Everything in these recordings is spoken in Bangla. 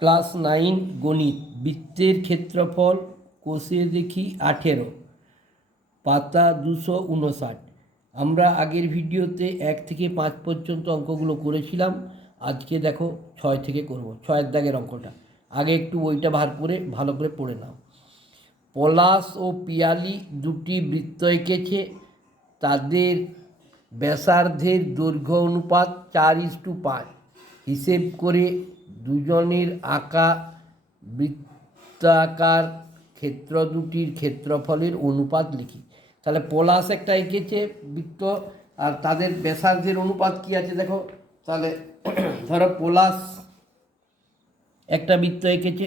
ক্লাস 9 গণিত। বৃত্তের ক্ষেত্রফল কোষে দেখি 18, পাতা 259। আমরা আগের ভিডিওতে 1 থেকে 5 পর্যন্ত অঙ্কগুলো করেছিলাম। আজকে দেখো 6 থেকে করব, 6 দাগের অঙ্কটা। আগে একটু বইটা ভার করে ভালো করে পড়ে নাও। পলাশ ও পিয়ালি দুটি বৃত্ত এঁকেছে, তাদের ব্যাসার্ধের দৈর্ঘ্য অনুপাত 4:5। হিসেব করে দুজনের আঁকা বৃত্তাকার ক্ষেত্র দুটির ক্ষেত্রফলের অনুপাত লিখি। তাহলে পলাশ একটা এঁকেছে বৃত্ত, আর তাদের ব্যাসার্ধের অনুপাত কি আছে দেখো। তাহলে ধরো পলাশ একটা বৃত্ত এঁকেছে,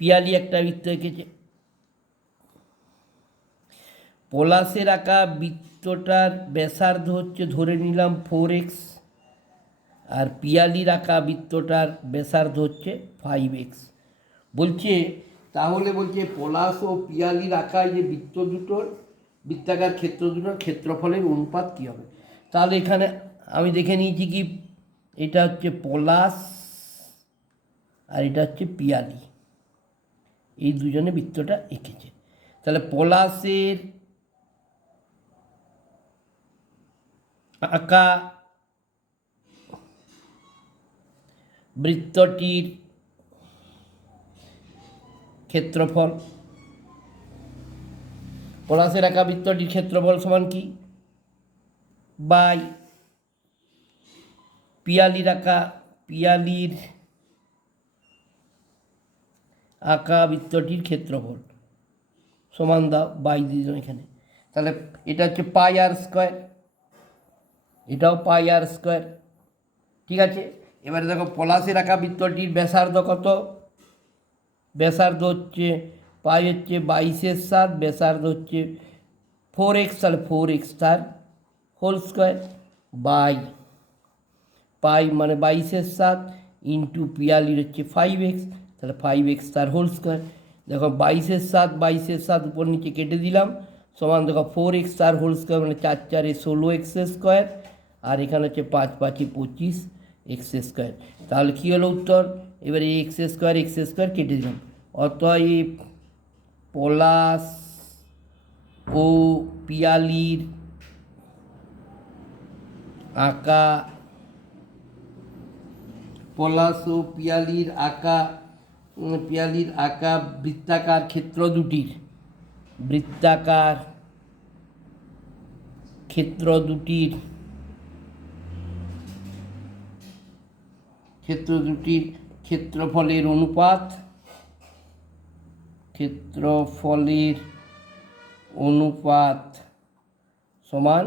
পিয়ালি একটা বৃত্ত এঁকেছে। পলাশের আঁকা বৃত্তটার ব্যাসার্ধ হচ্ছে ধরে নিলাম 4x, আর পিয়ালির আঁকা বৃত্তটার ব্যাসার্ধ হচ্ছে 5x। বলছে তাহলে বলছে পলাশ ও পিয়ালির আঁকা যে বৃত্ত দুটোর বৃত্তাকার ক্ষেত্র দুটোর ক্ষেত্রফলের অনুপাত কী হবে। তাহলে এখানে আমি দেখে নিয়েছি কি, এটা হচ্ছে পলাশ আর এটা হচ্ছে পিয়ালি, এই দুজনে বৃত্তটা এঁকেছে। তাহলে পলাশের আঁকা বৃত্তটির ক্ষেত্রফল, পলাশের আঁকা বৃত্তটির ক্ষেত্রফল সমান কি, বাই পিয়ালির আঁকা বৃত্তটির ক্ষেত্রফল সমান দাও বাই দিলাম এখানে। তাহলে এটা হচ্ছে পাই আর স্কোয়ার, এটাও পাই আর স্কোয়ার। ঠিক আছে, এবারে দেখো পলাশের আঁকা বৃত্তটির ব্যাসার্ধ কত, ব্যাসার্ধ হচ্ছে পাই হচ্ছে 22/7, ব্যাসার্ধ হচ্ছে 4x, তাহলে 4x তার হোল স্কোয়ার বাই পাই মানে 22/7 ইন্টু পিয়ালির হচ্ছে 5x, তাহলে 5x তার হোল স্কোয়ার। দেখো 22/7 উপর নিচে কেটে দিলাম, সমান দেখো 4x তার হোল স্কোয়ার মানে 4 4 16x স্কোয়ার, আর এখানে হচ্ছে 5 5 25x স্কোয়ার। তাহলে কী হলো উত্তর, এবারে এক্স স্কোয়ার কেটে দিলাম। অতএব পলাশ ও পিয়ালির আঁকা বৃত্তাকার ক্ষেত্র দুটির ক্ষেত্রফলের অনুপাত সমান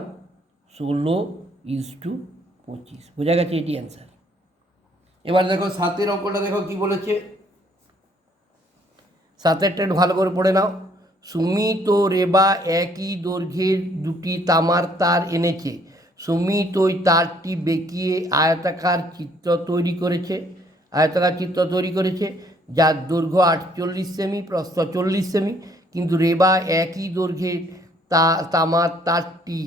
16:25। বোঝা গেছে, এটি অ্যান্সার। এবার দেখো 7 অঙ্কটা দেখো কি বলেছে। 7টা একটু ভালো করে পড়ে নাও। সুমিত ও রেবা একই দৈর্ঘ্যের দুটি তামার তার এনেছে। সুমিত ওই তারটি বেঁকিয়ে আয়তাকার চিত্র তৈরি করেছে, যার দৈর্ঘ্য 48 সেমি, প্রস্থ 40 সেমি। কিন্তু রেবা একই দৈর্ঘ্যের তামার তারটি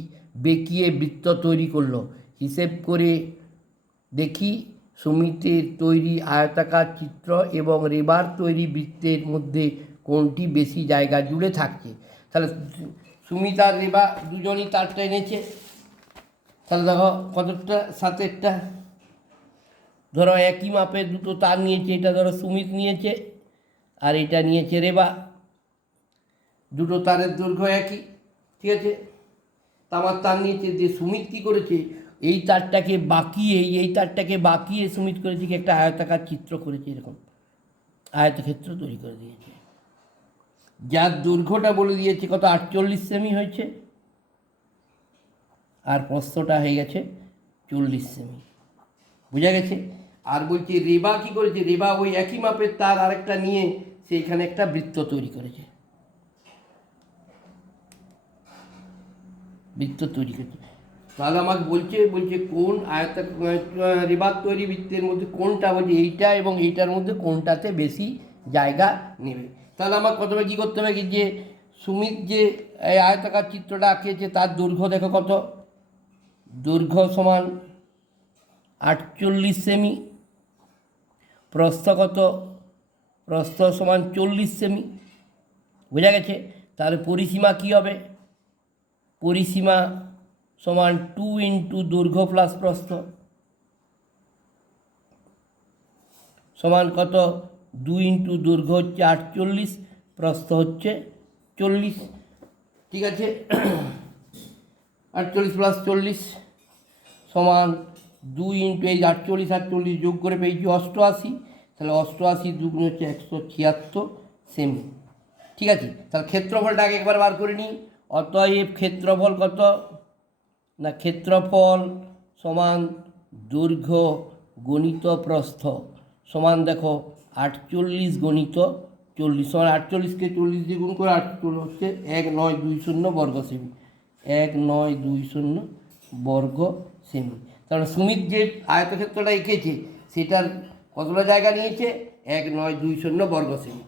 বেঁকিয়ে বৃত্ত তৈরি করলো। হিসেব করে দেখি সুমিতের তৈরি আয়তাকার চিত্র এবং রেবার তৈরি বৃত্তের মধ্যে কোনটি বেশি জায়গা জুড়ে থাকছে। তাহলে সুমিত আর রেবা দুজনই তারটা এনেছে। তাহলে দেখো কতটা, 7টা ধরো একই মাপের দুটো তার নিয়েছে, এটা ধরো সুমিত নিয়েছে আর এটা নিয়েছে রেবা। দুটো তারের দৈর্ঘ্য একই, ঠিক আছে। তামার তার নিয়েছে, যে সুমিত কী করেছে, এই তারটাকে বাঁকিয়ে সুমিত করেছে কি একটা আয়তাকার চিত্র করেছে, এরকম আয়তক্ষেত্র তৈরি করে দিয়েছে, যার দৈর্ঘ্যটা বলে দিয়েছে কত, 48 সেমি হয়েছে, আর প্রস্থটা হয়ে গেছে 40 সেমি। বোঝা গেছে। আর বলছি রেবা কী করেছে, রেবা ওই একই মাপের তার আরেকটা নিয়ে সেইখানে একটা বৃত্ত তৈরি করেছে, তাহলে আমাকে বলছে কোন রেবার তৈরি বৃত্তের মধ্যে কোনটা, বলছে এইটা এবং এইটার মধ্যে কোনটাতে বেশি জায়গা নেবে। তাহলে আমার প্রথমে কী করতে হবে, কি যে সুমিত যে আয়তাকার চিত্রটা আঁকিয়েছে তার দৈর্ঘ্য দেখো কত, দৈর্ঘ্য সমান 48 সেমি, প্রস্থ কত, প্রস্থ সমান 40 সেমি, বোঝা গেছে। তাহলে পরিসীমা কী হবে, পরিসীমা সমান 2 ইন্টু দৈর্ঘ্য প্লাস প্রস্থ সমান কত, 2 ইন্টু দৈর্ঘ্য হচ্ছে 48, প্রস্থ হচ্ছে 40, ঠিক আছে। 48 প্লাস 40 সমান 2 ইন্টু এই 48 যোগ করে পেয়েছি 88, তাহলে 88 দুগুণ হচ্ছে 176 সেমি, ঠিক আছে। তাহলে ক্ষেত্রফলটা আগে একবার বার করে নিই। অতএব ক্ষেত্রফল কত না, ক্ষেত্রফল সমান দৈর্ঘ্য গণিত প্রস্থ সমান দেখো 48 গণিত 40 সমান 48কে 40 দিয়ে গুণ করে 48 হচ্ছে 1920 বর্গ সেমি, 1920 বর্গ সেমি। কারণ সুমিত যে আয়তক্ষেত্রটা এঁকেছে সেটার কতটা জায়গা নিয়েছে, 1920 বর্গ সেমি।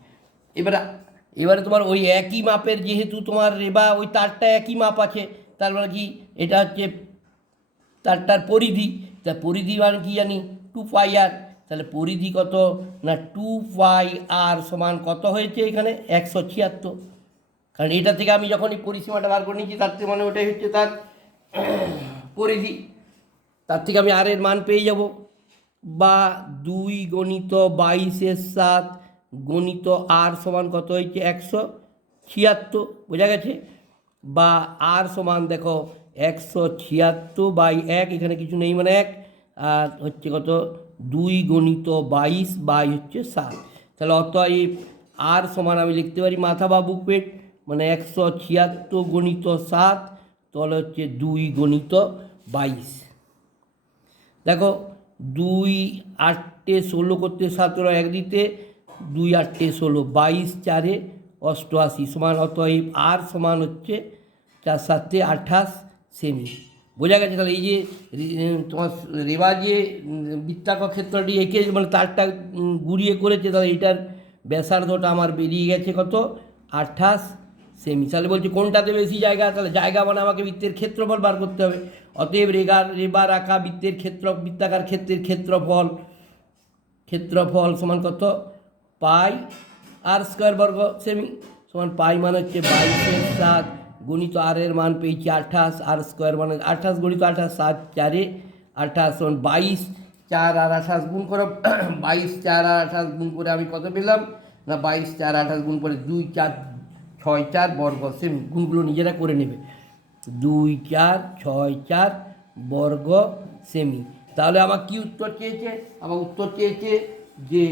এবারে তোমার ওই একই মাপের, যেহেতু তোমার রেবা ওই তারটা একই মাপ আছে, তার মানে কি এটা হচ্ছে তারটার পরিধি, তা পরিধি মানে কি জানি 2πr, তাহলে পরিধি কত না 2πr সমান কত হয়েছে এখানে 176, কারণ এটা থেকে আমি যখন এই পরিসীমাটা বার করে নিয়েছি তার থেকে মানে ওটাই হচ্ছে তার পরিধি, তার থেকে আমি আর এর মান পেয়ে যাব, বা 2 গণিত 22/7 গণিত আর সমান কত হয়েছে 176, বোঝা গেছে। বা আর সমান দেখো 176/1, এখানে কিছু নেই মানে 1, আর হচ্ছে কত 2 গণিত 22/7, তাহলে অতএব আর সমান আমি লিখতে পারি মাথা বা বুক পেট মানে 176 গণিত 7, তাহলে হচ্ছে 2 গণিত 22। দেখো 2 8 16 করতে 17 এক দিতে, 2 8 16 22 4 88 সমান, অতএব আর সমান হচ্ছে 4 7 28 সেমি, বোঝা গেছে। তাহলে এই যে তোমার রেবা যে বৃত্তাকার ক্ষেত্রটি এঁকে মানে তারটা গুড়িয়ে করেছে, তাহলে এটার ব্যাসার্ধটা আমার বেরিয়ে গেছে কত 28 সেমি। তাহলে বলছি কোনটাতে বেশি জায়গা, তাহলে জায়গা মানে আমাকে বৃত্তের ক্ষেত্রফল বার করতে হবে। অতএব রেবা রাখা বৃত্তের বৃত্তাকার ক্ষেত্রের ক্ষেত্রফল সমান কত পাই আর স্কোয়ার বর্গ সেমি, সমান পাই মানে হচ্ছে 22/7 গণিত আর এর মান পেয়েছি 28, আর স্কোয়ার মানে 28 গণিত 28, 7 4 28 সমান 22, 4 আর 28 গুণ করো, 22 4 আর 28 গুণ করে আমি কত পেলাম না 22 4 28 গুণ করে 2 4 6 4 বর্গ সেমি, গুণগুলো নিজেরা করে নেবে, 2 4 6 4 বর্গ সেমি। তাহলে আমার কি উত্তর চেয়েছে, আমার উত্তর চেয়েছে যে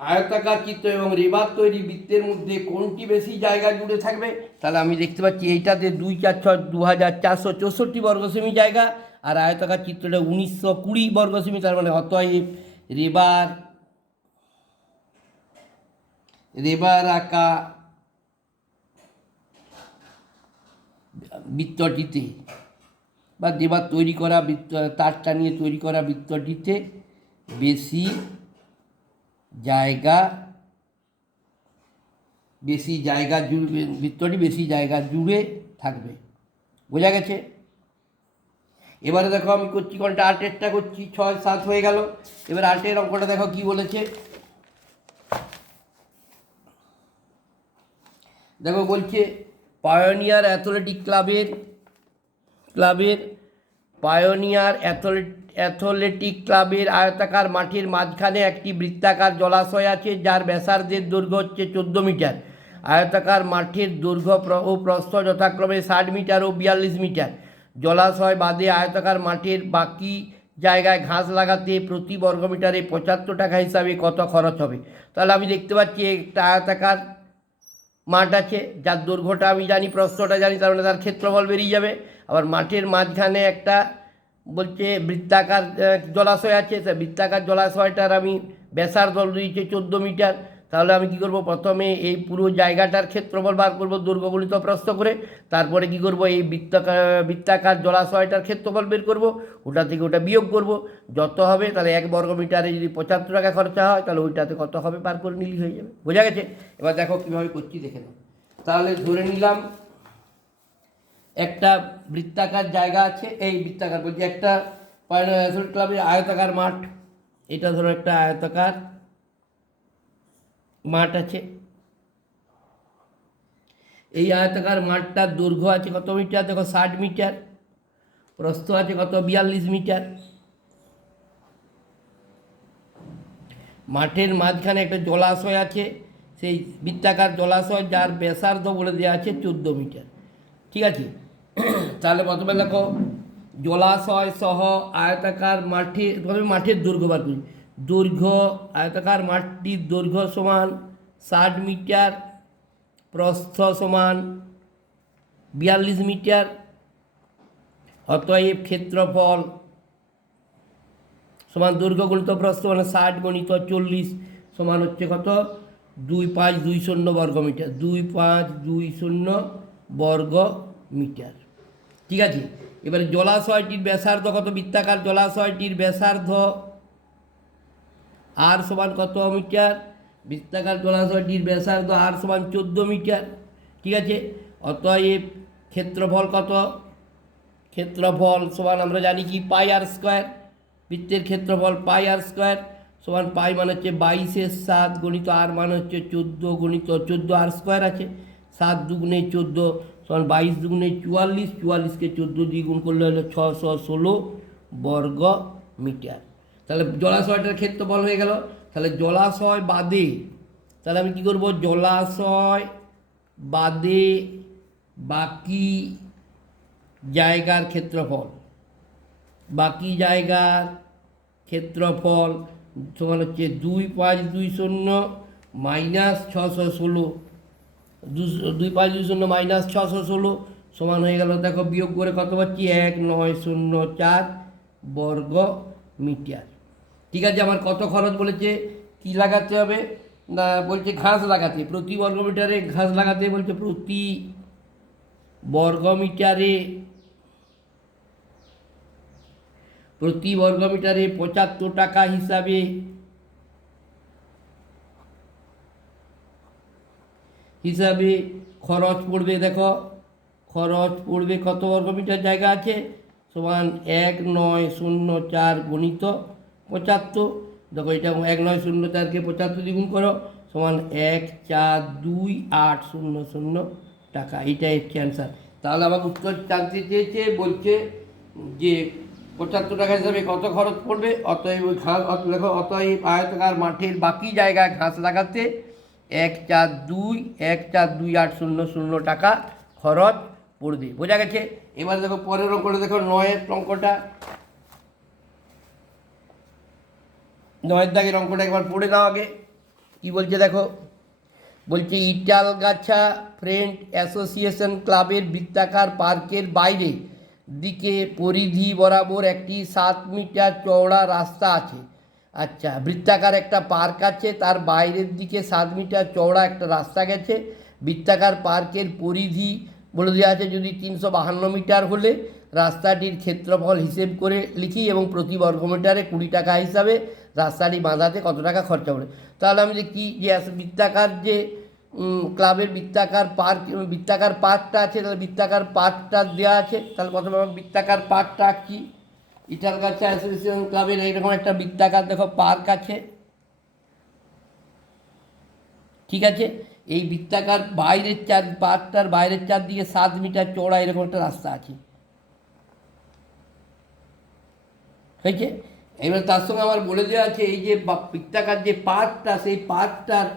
আয়তাকার চিত্র এবং রেবার তৈরি বৃত্তের মধ্যে কোনটি বেশি জায়গা জুড়ে থাকবে। তাহলে আমি দেখতে পাচ্ছি এইটাতে 2 4 6 2464 বর্গ সেমি জায়গা, আর আয়তাকার চিত্রটা 1920 বর্গ সেমি, তার মানে অতএব রেবার আঁকা বৃত্তটিতে বা রেবার তৈরি করা বৃত্ত তার টানিয়ে তৈরি করা বৃত্তটিতে বেশি জায়গা জুড়ে, বৃত্তটি বেশি জায়গা জুড়ে থাকবে, বোঝা গেছে। এবারে দেখো আমি করছি কোনটা 8-এরটা করছি, 6 7 হয়ে গেল। এবার 8-এর অঙ্কটা দেখো কি বলেছে, দেখো বলছে পায়োনিয়ার অ্যাথলেটিক ক্লাবের আয়তাকার মাঠের মাঝখানে একটি বৃত্তাকার জলাশয় আছে যার ব্যাসার্ধের দৈর্ঘ্য হচ্ছে 14 মিটার। আয়তাকার মাঠের দৈর্ঘ্য ও প্রস্থ যথাক্রমে 60 মিটার ও 42 মিটার। জলাশয় বাদে আয়তাকার মাঠের বাকি জায়গায় ঘাস লাগাতে প্রতি বর্গমিটারে 75 টাকা হিসাবে কত খরচ হবে। তাহলে আমি দেখতে পাচ্ছি একটা আয়তাকার মাঠ আছে যার দৈর্ঘ্যটা আমি জানি, প্রস্থটা জানি, তার মানে তার ক্ষেত্রফল বেরিয়ে যাবে। আবার মাঠের মাঝখানে একটা বলছে বৃত্তাকার জলাশয় আছে, সে বৃত্তাকার জলাশয়টার আমি ব্যাসার্ধ দিয়েছে 14 মিটার। তাহলে আমি কি করব, প্রথমে এই পুরো জায়গাটার ক্ষেত্রফল বার করব দৈর্ঘ্য গুণিত প্রস্থ করে, তারপরে কি করব এই বৃত্তাকার জলাশয়টার ক্ষেত্রফল বের করব, ওটা থেকে ওটা বিয়োগ করব, যত হবে তাহলে 1 বর্গমিটারে যদি 75 টাকা খরচা হয় তাহলে ওইটাতে কত হবে পার করে নিলেই হয়ে যাবে, বোঝা গেছে। এবার দেখো কীভাবে করছি দেখে নাও। তাহলে ধরে নিলাম একটা বৃত্তাকার জায়গা আছে, এই বৃত্তাকার বলছি একটা পয়না অ্যাথলেটিক ক্লাবের আয়তাকার মাঠ, এটা ধরো একটা আয়তাকার মাঠ আছে। এই আয়তাকার মাঠটার দৈর্ঘ্য আছে কত মিটার? দেখো 60 মিটার। প্রস্থ আছে কত? 42 মিটার। মাঠের মাঝখানে একটা জলাশয় আছে, সেই বৃত্তাকার জলাশয় যার ব্যাসার্ধ বলে দেওয়া আছে 14 মিটার। ঠিক আছে, তাহলে প্রথমে দেখো জলাশয় সহ আয়তাকার মাঠে, প্রথমে মাঠের দৈর্ঘ্য বার করি। দৈর্ঘ্য, আয়তাকার মাঠটির দৈর্ঘ্য সমান 60 মিটার, প্রস্থ সমান 42 মিটার। অতএব ক্ষেত্রফল সমান দৈর্ঘ্য গুণিত প্রস্থ মানে 60 গুণিত 40 সমান হচ্ছে কত? 2520 বর্গ মিটার। 2520 বর্গ মিটার। ঠিক আছে, এবারে জলাশয়টির ব্যাসার্ধ কত? বৃত্তাকার জলাশয়টির ব্যাসার্ধ আর সমান কত মিটার? বৃত্তাকার জলাশয়টির ব্যাসার্ধ আর সমান 14 মিটার। ঠিক আছে, অতএব ক্ষেত্রফল কত? ক্ষেত্রফল সমান আমরা জানি কি পাই আর স্কোয়ার। বৃত্তের ক্ষেত্রফল পাই আর স্কোয়ার সমান পাই মানে হচ্ছে 22/7 গণিত আর মানে হচ্ছে 14 গণিত 14 আর স্কোয়ার আছে। 7 দুগুণে 14 সমান 22 দুগুণে 44, 44কে 14 দিয়ে গুণ করলে হলো 616 বর্গ মিটার। তাহলে জলাশয়টার ক্ষেত্রফল হয়ে গেল। তাহলে জলাশয় বাদে, তাহলে আমি কী করব? জলাশয় বাদে বাকি জায়গার ক্ষেত্রফল, বাকি জায়গার ক্ষেত্রফল সমান হচ্ছে 2520 মাইনাস 616, 2520 মাইনাস 616 সমান হয়ে গেল, দেখো বিয়োগ করে কত পাচ্ছি? 1904 বর্গ মিটার। ঠিক আছে, আমার কত খরচ বলেছে? কি লাগাতে হবে না, বলছে ঘাস লাগাতে। প্রতি বর্গ মিটারে ঘাস লাগাতে বলছে, প্রতি বর্গ মিটারে 75 টাকা হিসাবে খরচ পড়বে। দেখো খরচ পড়বে কত বর্গ মিটার জায়গা আছে? সমান 1904 গুণিত 75। দেখো এটা 1904কে 75 দ্বিগুণ করো সমান 142800 টাকা। এইটাই হচ্ছে অ্যান্সার। তাহলে আমার উত্তর জানতে চেয়েছে, বলছে যে 75 টাকা হিসাবে কত খরচ পড়বে। অতএব ওই ঘাস দেখো, অতএব আয়তাকার মাঠের বাকি জায়গায় ঘাস লাগাতে 142800 টাকা খরচ পড়বে। বোঝা গেছে? এবার দেখো পরের অঙ্কটা, দেখো 9-এর অঙ্কটা, 9-এর দাগের অঙ্কটা একবার পড়ে নাও আগে। কি বলছে দেখো, বলছে ইটালগাছা ফ্রেন্ড অ্যাসোসিয়েশন ক্লাবের বৃত্তাকার পার্কের বাইরে দিকে পরিধি বরাবর একটি 7 মিটার চওড়া রাস্তা আছে। আচ্ছা, বৃত্তাকার একটা পার্ক আছে, তার বাইরের দিকে 7 মিটার চওড়া একটা রাস্তা গেছে। বৃত্তাকার পার্কের পরিধি বলে দেওয়া আছে যদি 352 মিটার হলে রাস্তাটির ক্ষেত্রফল হিসেব করে লিখি এবং প্রতি বর্গমিটারে 20 টাকা হিসাবে রাস্তাটি বাঁধাতে কত টাকা খরচা পড়ে। তাহলে আমি যে কী যে বৃত্তাকার যে ক্লাবের বৃত্তাকার পার্কটা আছে, তাহলে বৃত্তাকার পার্কটা দেওয়া আছে। তাহলে প্রথমে আমার বৃত্তাকার পার্কটা আঁকি। ইটালগাছা অ্যাসোসিয়েশন ক্লাবের এইরকম একটা বৃত্তাকার দেখো পার্ক আছে। ঠিক আছে, এই বৃত্তাকার পার্কটার বাইরের চারদিকে 7 মিটার চওড়া এরকম একটা রাস্তা আছে। হয়েছে? এবার তার সঙ্গে আমার বলে দেওয়া আছে এই যে বৃত্তাকার যে পার্কটা, সেই পার্কটার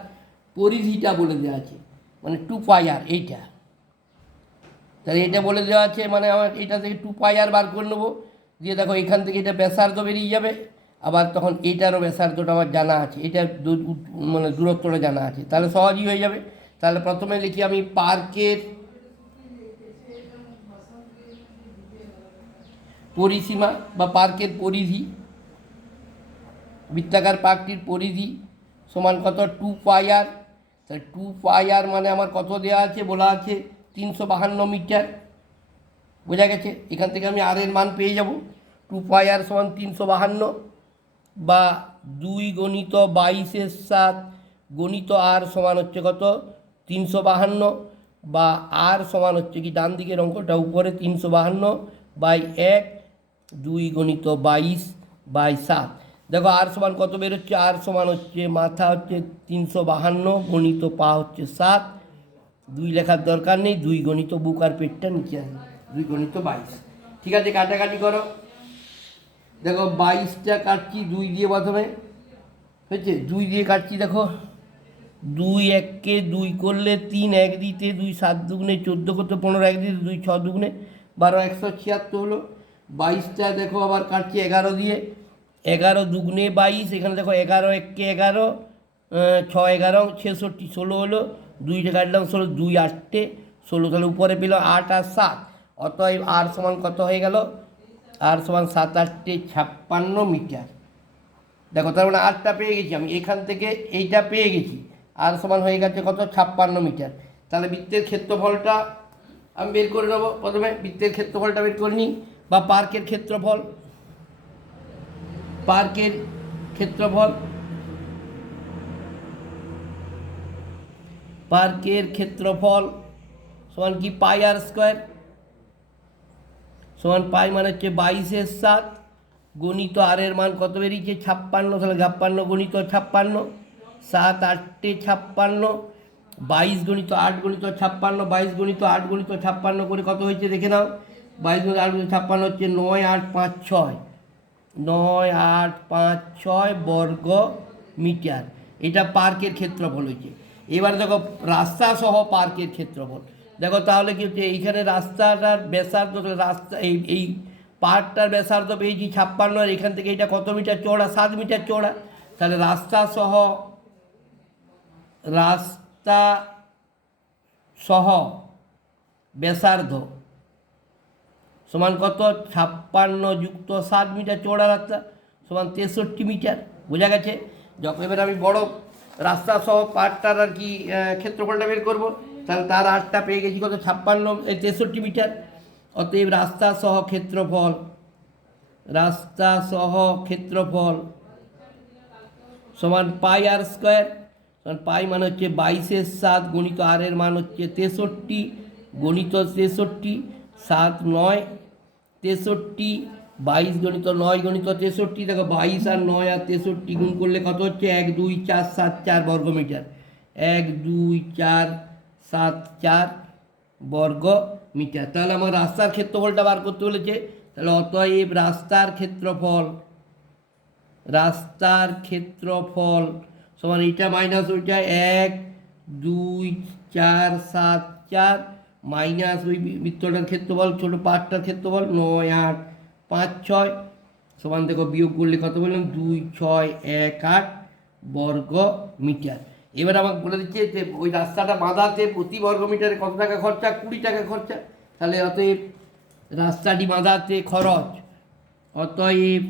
পরিধিটা বলে দেওয়া আছে, মানে 2 পাই আর। এইটা তাহলে এটা বলে দেওয়া আছে, মানে আমার এটা থেকে 2 পাই আর বার করে নেবো। দিয়ে দেখো এখান থেকে এটা ব্যাসার্ধ বেরিয়ে যাবে, আবার তখন এইটারও ব্যাসার্ধটা আমার জানা আছে, এটা মানে দূরত্বটা জানা আছে, তাহলে সহজই হয়ে যাবে। তাহলে প্রথমে লিখি আমি পার্কের পরিসীমা বা পার্কের পরিধি, বৃত্তাকার পার্কটির পরিধি সমান কত? 2 পাই আর। তাহলে 2 পাই আর মানে আমার কত দেওয়া আছে? বলা আছে 352 মিটার। বোঝা গেছে? এখান থেকে আমি আর এর মান পেয়ে যাব। 2 পাই আর সমান 352 বা 2 গণিত 22/7 গণিত আর সমান হচ্ছে কত? 352। বা আর সমান হচ্ছে কি ডান দিকের অঙ্কটা উপরে 352/1 2 × 22/7। দেখো আর সমান কত বেরোচ্ছে, আর সমান হচ্ছে মাথা হচ্ছে 352 × পা হচ্ছে 7, 2 লেখার দরকার নেই, 2 × বুক আর পেটটা নিচে আসবে, 2 × 22। ঠিক আছে, কাটাকাটি করো। দেখো 22টা কাটছি 2 দিয়ে, প্রথমে হয়েছে 2 দিয়ে কাটছি। দেখো 2 1কে 2 করলে 3, 1 দিতে 2, 7 দুগুণে 14 করতে 15, 1 দিতে 2, 6 দুগুণে 12, 176 হলো। 22টা দেখো আবার কাটছি 11 দিয়ে, 11 দুগুণে 22, এখানে দেখো 11 1কে 11, 6 11 66, 16 হলো। 2টা কাটলাম 16, 2 8টে 16, তাহলে উপরে পেল 8 আর 7। অতএব আর সমান কত হয়ে গেল, আর সমান 7 8টে 56 মিটার। দেখো তার মানে আরটা পেয়ে গেছি আমি, এখান থেকে এইটা পেয়ে গেছি, আর সমান হয়ে গেছে কত, 56 মিটার। তাহলে বৃত্তের ক্ষেত্রফলটা আমি বের করে নেবো। প্রথমে বৃত্তের ক্ষেত্রফলটা বের করে নিই, বা পার্কের ক্ষেত্রফল, পার্কের ক্ষেত্রফল, পার্কের ক্ষেত্রফল সমান কি পাই আর স্কোয়ার, সমান পাই মানে হচ্ছে 22/7 গণিত আর এর মান কত বেরিয়েছে 56, তাহলে 56 গণিত 56, 7 8টে 56, 22 গণিত 8 গণিত 56, 22 গণিত 8 গণিত 56 করে কত হয়েছে দেখে নাও। 22 গণিত 8 গণিত 56 হচ্ছে 9 8 5 6, 9 8 5 6 বর্গ মিটার। এটা পার্কের ক্ষেত্রফল হয়েছে। এবার দেখো রাস্তা সহ পার্কের ক্ষেত্রফল। দেখো তাহলে কি হচ্ছে, এইখানে রাস্তাটার ব্যাসার্ধ, রাস্তা এই পার্কটার ব্যাসার্ধ পেয়েছি 56, আর এখান থেকে এটা কত মিটার চওড়া, 7 মিটার চওড়া। তাহলে রাস্তা সহ ব্যাসার্ধ সমান কত, 56 যুক্ত 7 মিটার চওড়া রাস্তা সমান 63 মিটার। বোঝা গেছে? যখন এবার আমি বড় রাস্তা সহ পার্কটার আর কি ক্ষেত্রফলটা বের করবো, তাহলে তার আরটা পেয়ে গেছি কত, 63 মিটার। অতএব রাস্তা সহ ক্ষেত্রফল, রাস্তা সহ ক্ষেত্রফল সমান পাই আর স্কোয়ার, সমান পাই মানে হচ্ছে 22/7 গণিত আর এর মান হচ্ছে 63 গণিত 63, 7 9 63, 22 গণিত 9 গণিত 63। দেখো 22 আর 9 আর 63 গুণ করলে কত হচ্ছে, 1 2 4 7 4 বর্গ মিটার, 1 2 4 7 4 বর্গ মিটার। তাহলে আমার রাস্তার ক্ষেত্রফলটা বার করতে বলেছে। তাহলে অতএব রাস্তার ক্ষেত্রফল, রাস্তার ক্ষেত্রফল সমান এইটা মাইনাস ওইটা, 1 2 4 7 4 মাইনাস ওই বৃত্তটার ক্ষেত্রফল, ছোটো পার্টটার ক্ষেত্রফল 9 8 5 6 সমান, দেখো বিয়োগ করলে কত বললাম, 2 6 1 8 বর্গ মিটার। এবার আমাকে বলে দিচ্ছে যে ওই রাস্তাটা বাঁধাতে প্রতি বর্গ মিটারে কত টাকা খরচা, 20 টাকা খরচা। তাহলে অতএব রাস্তাটি বাঁধাতে খরচ, অতএব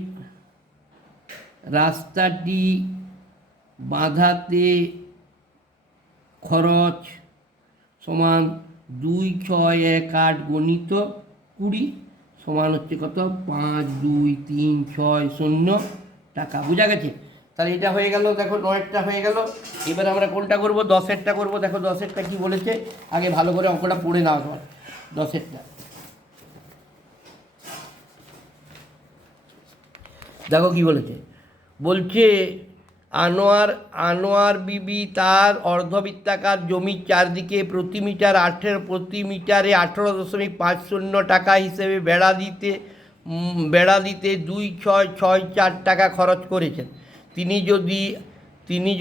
রাস্তাটি বাঁধাতে খরচ সমান 2 6 1 8 গণিত 20 সমান হচ্ছে কত, 5 2 3 6 0 টাকা। বোঝা গেছে? তাহলে এটা হয়ে গেল। দেখো 9টা হয়ে গেল। এবার আমরা কোনটা করব, 10এরটা করব। দেখো 10এরটা কি বলেছে, আগে ভালো করে অঙ্কটা পড়ে নাও তোমার 10এরটা। দেখো কি বলেছে, বলছে আনোয়ার বিবি তার অর্ধবৃত্তাকার জমির চারদিকে প্রতি মিটারে 18.50 টাকা হিসেবে বেড়া দিতে 2664 টাকা খরচ করেছেন। তিনি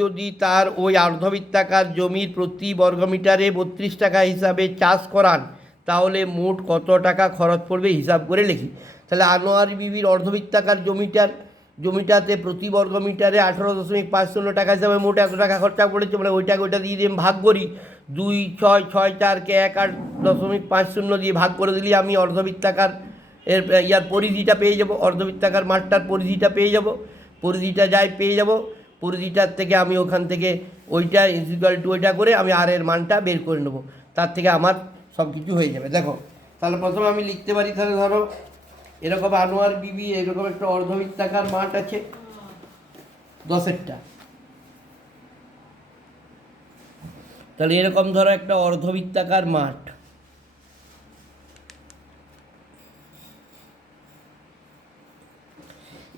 যদি তার ওই অর্ধবৃত্তাকার জমির প্রতি বর্গমিটারে 32 টাকা হিসাবে চাষ করান, তাহলে মোট কত টাকা খরচ পড়বে হিসাব করে লিখি। তাহলে আনোয়ার বিবির অর্ধবৃত্তাকার জমিটাতে প্রতি বর্গ মিটারে 18.50 টাকা হিসাবে মোট এত টাকা খরচা পড়েছে, মানে ওইটা দিয়ে ভাগ করি। 2 6 6 4কে 18.50 দিয়ে ভাগ করে দিলে আমি অর্ধবৃত্তাকার ইয়ার পরিধিটা পেয়ে যাব, অর্ধবৃত্তাকার মাঠটার পরিধিটা পেয়ে যাব। পরিধিটা পেয়ে যাব, পরিধিটার থেকে আমি ওখান থেকে ওইটা ইকুয়াল টু ওইটা করে আমি আর এর মানটা বের করে নেব, তার থেকে আমার সব কিছু হয়ে যাবে। দেখো তাহলে প্রথমে আমি লিখতে পারি, তাহলে ধরো এরকম আনোয়ার বিবি এরকম একটা অর্ধবৃত্তাকার মাঠ আছে 10এরটা, তাহলে এরকম ধরো একটা অর্ধবৃত্তাকার মাঠ,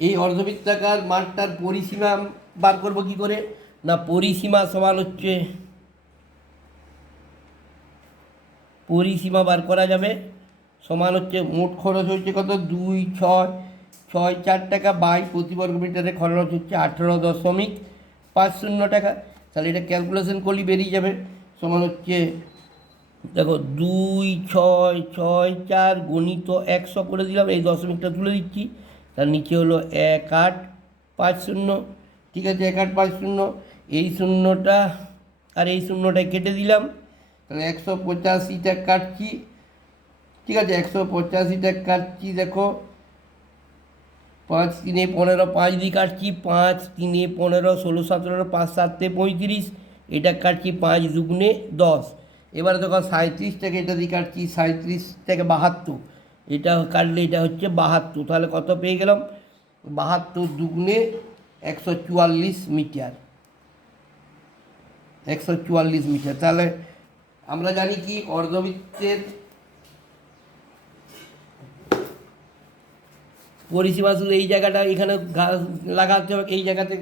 এই অর্ধবৃত্তাকার মাঠটার পরিসীমা বার করব কি করে, না পরিসীমা সমান হচ্ছে, পরিসীমা বার করা যাবে সমান হচ্ছে মোট খরচ হচ্ছে কত 2,664 টাকা বাই প্রতি বর্গ মিটারে খরচ হচ্ছে 18.50 টাকা। তাহলে এটা ক্যালকুলেশন করলে বেরিয়ে যাবে সমান হচ্ছে, দেখো 2,664 গুণিত 100 করে দিলাম, এই দশমিকটা তুলে দিচ্ছি, তার নিচে হলো 1850, ঠিক আছে 1850, এই শূন্যটা আর এই শূন্যটায় কেটে দিলাম, তাহলে 185টা কাটছি, ঠিক আছে 185টা কাটছি, দেখো 5 3 15, 5 দিয়ে কাটছি, 5 3 15, 16 17, 5 7 35, এটা কাটছি 5 দুগুণে 10, এবারে দেখো 37টাকে এটা দিয়ে কাটছি, 37টাকে 72, এটা কাটলে এটা হচ্ছে 72, তাহলে কত পেয়ে গেলাম, 72 দুগুণে 144 মিটার, 144 মিটার। তাহলে আমরা জানি কি অর্ধবৃত্তের পরিসীমা শুধু এই জায়গাটা এখানে লাগাতে হবে, এই জায়গাতে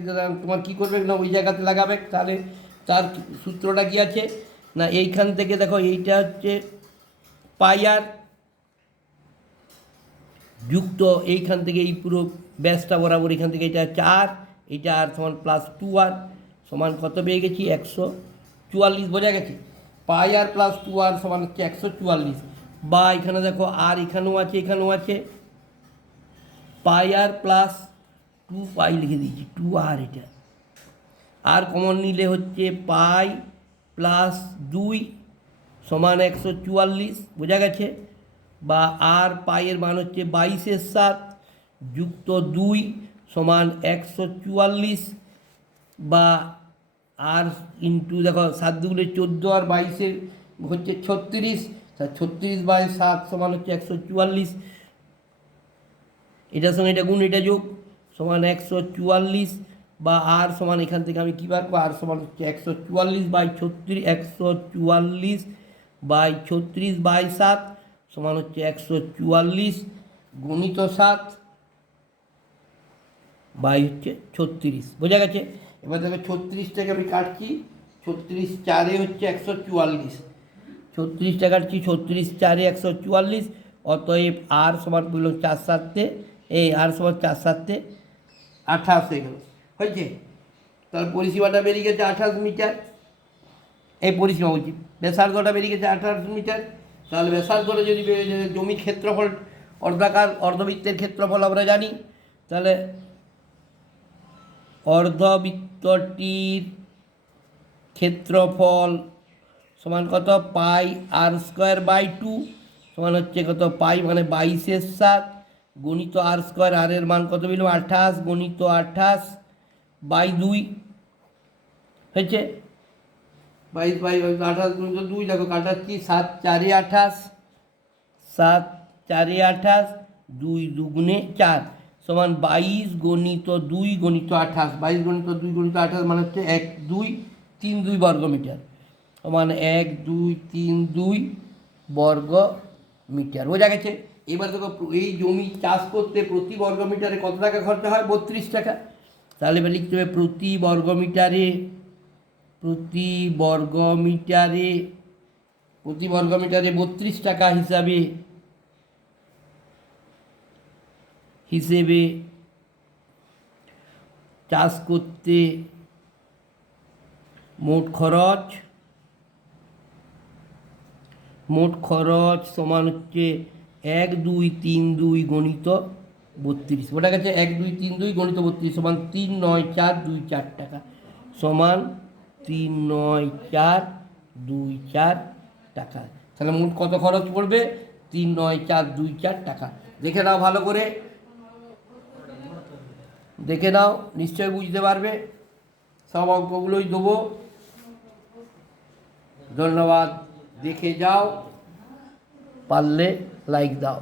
তোমার কী করবে না ওই জায়গাতে লাগাবে, তাহলে তার সূত্রটা কী আছে না এইখান থেকে দেখো এইটা হচ্ছে পাই আর যুক্ত এইখান থেকে এই পুরো ব্যাসটা বরাবর এখান থেকে এটা 4, এটা আর সমান প্লাস 2r সমান কত পেয়ে গেছি 144, বোঝা গেছে, পাই আর প্লাস 2r সমান হচ্ছে 144, বা এখানে দেখো আর এখানেও আছে এখানেও আছে, পাই আর প্লাস 2 পাই লিখে দিয়েছি 2r, এটা আর কমন নিলে হচ্ছে পাই প্লাস 2 সমান 144, বোঝা গেছে, বা আর পাইয়ের মান হচ্ছে 22/7 যুক্ত 2 সমান 144, বা আর ইন্টু দেখো 7 দুগুণে 14 আর 22 হচ্ছে 36, 36/7 সমান হচ্ছে 144, এটার সঙ্গে এটা গুণ এটা যোগ সমান 144, বা আর সমান এখান থেকে আমি কী বার করবো, আর সমান হচ্ছে 144/36, 144/36/7 সমান হচ্ছে 144 গুণিত 7 বাই হচ্ছে 36, বোঝা গেছে। এবার দেখো 36টাকে আমি কাটছি, 36 4 হচ্ছে 144, 36টা কাটছি, 36 4 144, অতএব আর সমান বললাম 4 7 এই আর সমান 4 7 28 হয়ে গেল, হয়েছে। তার পরিসীমাটা বেরিয়ে গেছে 28 মিটার, এই পরিসীমা বলছি ব্যাসার্ধটা বেরিয়ে গেছে 28 মিটার। তাহলে ব্যাসার্ধটা যদি জমির ক্ষেত্রফল অর্ধবৃত্তের ক্ষেত্রফল আমরা জানি, তাহলে অর্ধবৃত্তটির ক্ষেত্রফল সমান কত পাই আর স্কোয়ার বাই 2 সমান হচ্ছে কত পাই মানে 22/7 গুণিত আর স্কোয়ার, আর এর মান কত পেলাম 28 গুণিত 28 বাই 2 হয়েছে, 22/28 গুণিত 2, দেখো কাটাচ্ছি 7 4 28, 7 4 28, 2 দুগুণে 4 সমান 22 গণিত 2 গণিত 28, 22 গণিত 2 গণিত 28 মানে হচ্ছে 1 2 3 2 বর্গ মিটার, সমান 1 2 3 2 বর্গ মিটার, বোঝা গেছে। এবার দেখো এই জমি চাষ করতে প্রতি বর্গ মিটারে কত টাকা খরচা হয় 32 টাকা, তাহলে এবার লিখতে হবে প্রতি বর্গ মিটারে 32 টাকা হিসেবে চাষ করতে মোট খরচ সমান হচ্ছে 1 2 3 2 গণিত 32, ওটা গেছে 1 2 3 2 গণিত 32 সমান 3 9 4 2 4 টাকা, সমান 3 9 4 2 4 টাকা। তাহলে মোট কত খরচ পড়বে 3 9 4 2 4 টাকা। দেখে নাও ভালো করে, দেখে নাও নিশ্চয়ই বুঝতে পারবে, সব অঙ্কগুলোই দেবো। ধন্যবাদ, দেখে যাও, পারলে লাইক দাও।